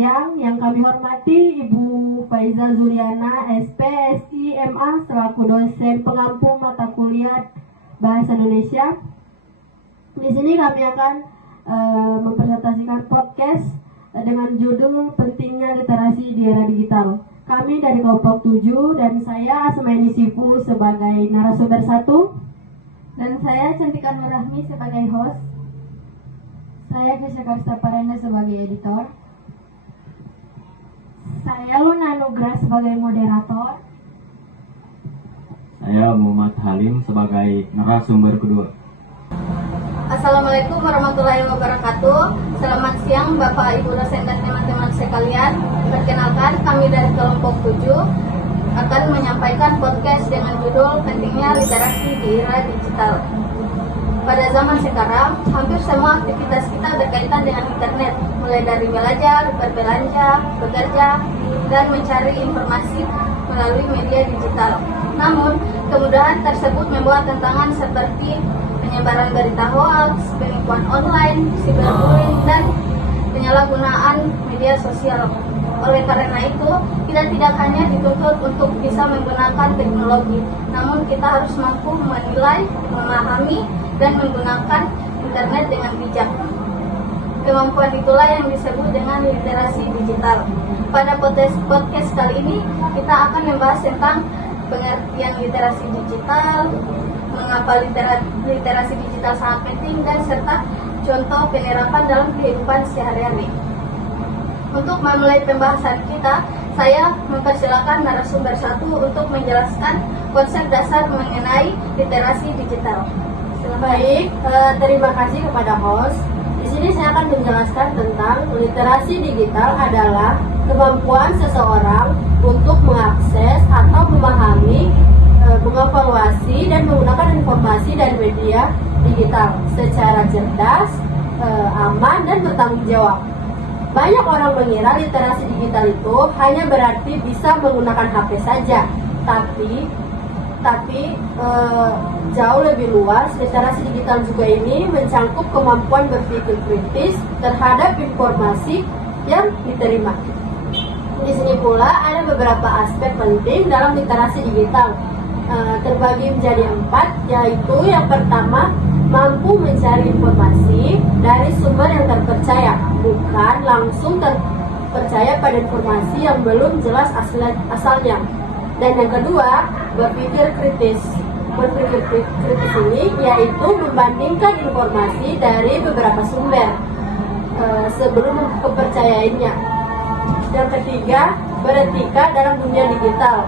siang. Yang kami hormati Ibu Faiza Zuliana, SP, SI, MA, selaku dosen pengampu mata kuliah Bahasa Indonesia. Di sini kami akan mempresentasikan podcast dengan judul Pentingnya Literasi di Era Digital. Kami dari kelompok 7 dan saya Asmaini Sifu sebagai narasumber 1 dan saya Cantika Nurrahmi sebagai host. Saya Kesha Karstaparena sebagai editor. Saya Luna Nugra sebagai moderator. Saya Muhammad Halim sebagai narasumber kedua. Assalamualaikum warahmatullahi wabarakatuh. Selamat siang Bapak Ibu dosen dan teman-teman sekalian. Perkenalkan, kami dari kelompok 7 akan menyampaikan podcast dengan judul Pentingnya Literasi di Era Digital. Pada zaman sekarang, hampir semua aktivitas kita berkaitan dengan internet, mulai dari belajar, berbelanja, bekerja, dan mencari informasi melalui media digital. Namun, kemudahan tersebut membawa tantangan seperti penyebaran berita hoax, penipuan online, cyberbullying, dan penyalahgunaan media sosial. Oleh karena itu, kita tidak hanya dituntut untuk bisa menggunakan teknologi, namun kita harus mampu menilai, memahami, dan menggunakan internet dengan bijak. Kemampuan itulah yang disebut dengan literasi digital. Pada podcast kali ini, kita akan membahas tentang pengertian literasi digital, mengapa literasi digital sangat penting, dan serta contoh penerapan dalam kehidupan sehari-hari. Untuk memulai pembahasan kita, saya mempersilakan narasumber 1 untuk menjelaskan konsep dasar mengenai literasi digital. Baik, terima kasih kepada host. Di sini saya akan menjelaskan tentang literasi digital adalah kemampuan seseorang untuk mengakses atau memahami, mengevaluasi dan menggunakan informasi dan media digital secara cerdas, aman dan bertanggung jawab. Banyak orang mengira literasi digital itu hanya berarti bisa menggunakan HP saja, tapi jauh lebih luas. Literasi digital juga ini mencangkup kemampuan berpikir kritis terhadap informasi yang diterima. Di sini pula ada beberapa aspek penting dalam literasi digital, terbagi menjadi 4, yaitu yang pertama, mampu mencari informasi dari sumber yang terpercaya, bukan langsung terpercaya pada informasi yang belum jelas asalnya. Dan yang kedua, berpikir kritis. Berpikir kritis ini yaitu membandingkan informasi dari beberapa sumber sebelum kepercayaannya. Yang ketiga, beretika dalam dunia digital,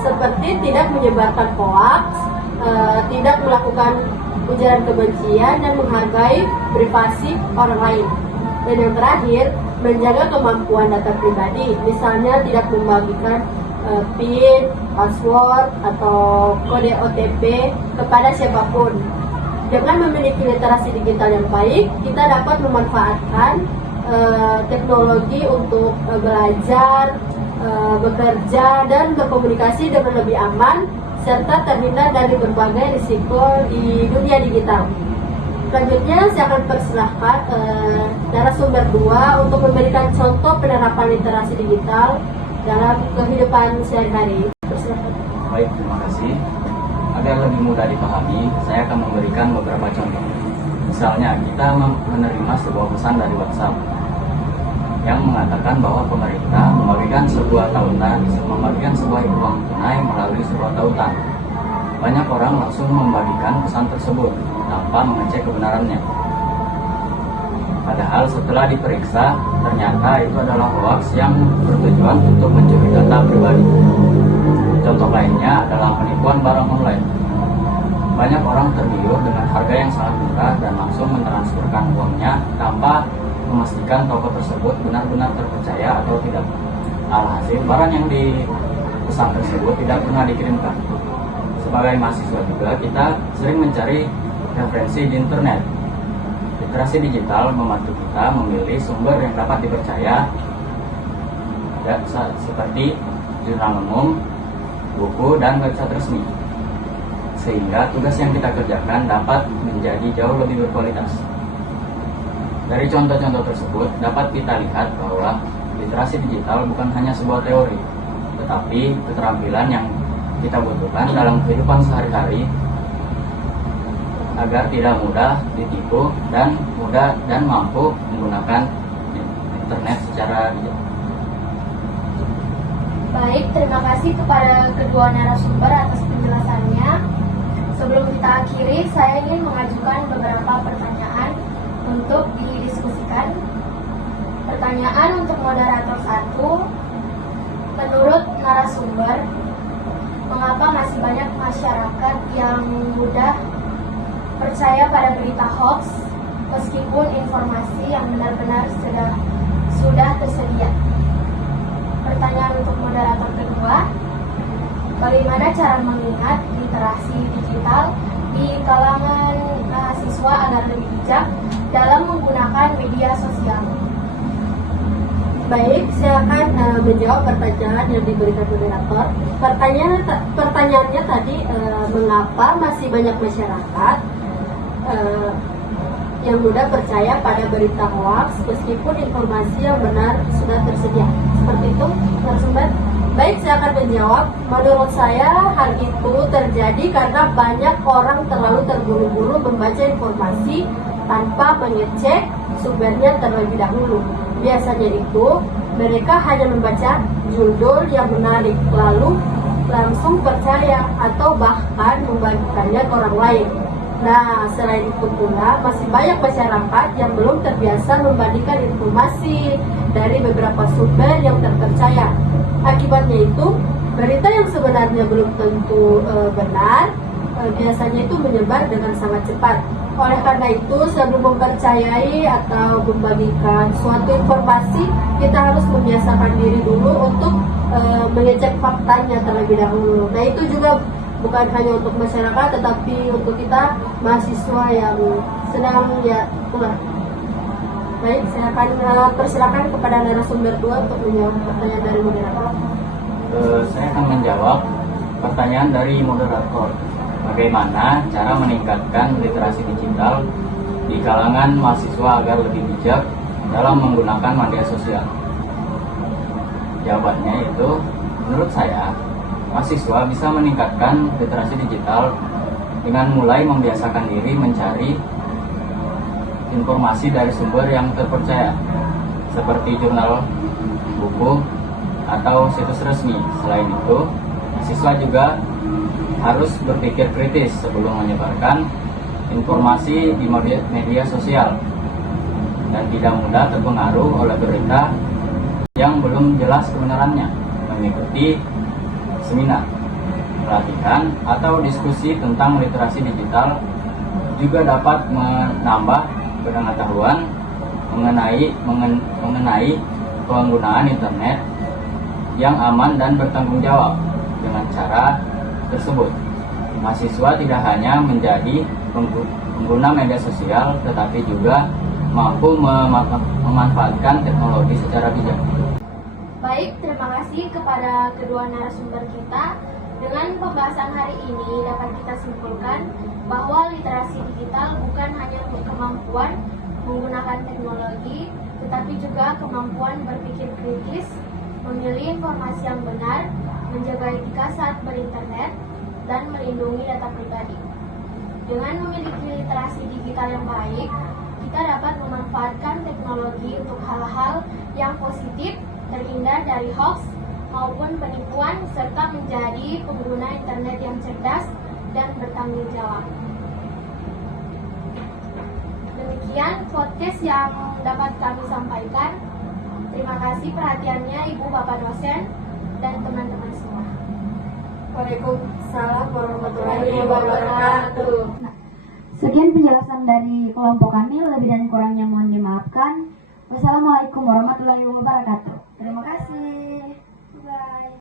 seperti tidak menyebarkan hoax, tidak melakukan ujaran kebencian, dan menghargai privasi orang lain. Dan yang terakhir, menjaga kemampuan data pribadi, misalnya tidak membagikan PIN, password, atau kode OTP kepada siapapun. Dengan memiliki literasi digital yang baik, kita dapat memanfaatkan teknologi untuk belajar, bekerja, dan berkomunikasi dengan lebih aman, serta terhindar dari berbagai risiko di dunia digital. Selanjutnya, saya akan persilahkan narasumber 2 untuk memberikan contoh penerapan literasi digital dalam kehidupan sehari-hari. Baik, terima kasih. Agar lebih mudah dipahami, saya akan memberikan beberapa contoh. Misalnya, kita menerima sebuah pesan dari WhatsApp yang mengatakan bahwa pemerintah membagikan sebuah uang tunai melalui sebuah tautan. Banyak orang langsung membagikan pesan tersebut tanpa mengecek kebenarannya. Padahal setelah diperiksa, ternyata itu adalah hoax yang bertujuan untuk mencuri data pribadi. Contoh lainnya adalah penipuan barang online. Banyak orang tergiur dengan harga yang sangat murah dan langsung mentransferkan uangnya tanpa memastikan toko tersebut benar-benar terpercaya atau tidak. Alhasil, barang yang dipesan tersebut tidak pernah dikirimkan. Sebagai mahasiswa juga, kita sering mencari referensi di internet. Literasi digital membantu kita memilih sumber yang dapat dipercaya, seperti jurnal umum, buku, dan website resmi, sehingga tugas yang kita kerjakan dapat menjadi jauh lebih berkualitas. Dari contoh-contoh tersebut dapat kita lihat bahwa literasi digital bukan hanya sebuah teori, tetapi keterampilan yang kita butuhkan dalam kehidupan sehari-hari agar tidak mudah ditipu dan mampu menggunakan internet secara digital. Baik, terima kasih kepada kedua narasumber atas penjelasannya. Sebelum kita akhiri, saya ingin mengajukan beberapa pertanyaan untuk didiskusikan. Pertanyaan untuk moderator 1. Menurut narasumber, mengapa masih banyak masyarakat yang mudah percaya pada berita hoax meskipun informasi yang benar-benar sudah tersedia? Pertanyaan untuk moderator kedua, bagaimana cara mengingat literasi digital di kalangan mahasiswa agar lebih bijak dalam menggunakan media sosial? Baik, saya akan menjawab pertanyaan yang diberikan moderator. Pertanyaannya tadi, mengapa masih banyak masyarakat yang mudah percaya pada berita hoax meskipun informasi yang benar sudah tersedia? Seperti itu, narasumber. Baik, saya akan menjawab. Menurut saya, hal itu terjadi karena banyak orang terlalu terburu-buru membaca informasi tanpa mengecek sumbernya terlebih dahulu. Biasanya itu, mereka hanya membaca judul yang menarik, lalu langsung percaya atau bahkan membagikannya ke orang lain. Nah, selain itu pula, masih banyak masyarakat yang belum terbiasa membandingkan informasi dari beberapa sumber yang terpercaya. Akibatnya itu, berita yang sebenarnya belum tentu benar, biasanya itu menyebar dengan sangat cepat. Oleh karena itu, sebelum mempercayai atau membagikan suatu informasi, kita harus membiasakan diri dulu untuk mengecek faktanya terlebih dahulu. Nah, itu juga bukan hanya untuk masyarakat, tetapi untuk kita mahasiswa yang sedang pula. Baik, saya akan persilakan kepada narasumber 2 untuk menjawab pertanyaan dari moderator. Saya akan menjawab pertanyaan dari moderator. Bagaimana cara meningkatkan literasi digital di kalangan mahasiswa agar lebih bijak dalam menggunakan media sosial? Jawabannya itu, menurut saya, mahasiswa bisa meningkatkan literasi digital dengan mulai membiasakan diri mencari informasi dari sumber yang terpercaya, seperti jurnal, buku, atau situs resmi. Selain itu, mahasiswa juga harus berpikir kritis sebelum menyebarkan informasi di media sosial dan tidak mudah terpengaruh oleh berita yang belum jelas kebenarannya. Mengikuti seminar, pelatihan, atau diskusi tentang literasi digital juga dapat menambah pengetahuan mengenai penggunaan internet yang aman dan bertanggung jawab. Dengan cara tersebut, mahasiswa tidak hanya menjadi pengguna media sosial, tetapi juga mampu memanfaatkan teknologi secara bijak. Baik, terima kasih kepada kedua narasumber kita. Dengan pembahasan hari ini dapat kita simpulkan bahwa literasi digital bukan hanya kemampuan menggunakan teknologi, tetapi juga kemampuan berpikir kritis, memilih informasi yang benar, menjaga etika saat berinternet, dan melindungi data pribadi. Dengan memiliki literasi digital yang baik, kita dapat memanfaatkan teknologi untuk hal-hal yang positif, terhindar dari hoax maupun penipuan, serta menjadi pengguna internet yang cerdas dan bertanggung jawab. Demikian podcast yang dapat kami sampaikan. Terima kasih perhatiannya Ibu Bapak dosen dan teman-teman semua. Waalaikumsalam warahmatullahi wabarakatuh. Sekian penjelasan dari kelompok kami, lebih dan kurangnya mohon dimaafkan. Wassalamualaikum warahmatullahi wabarakatuh. Terima kasih. Bye.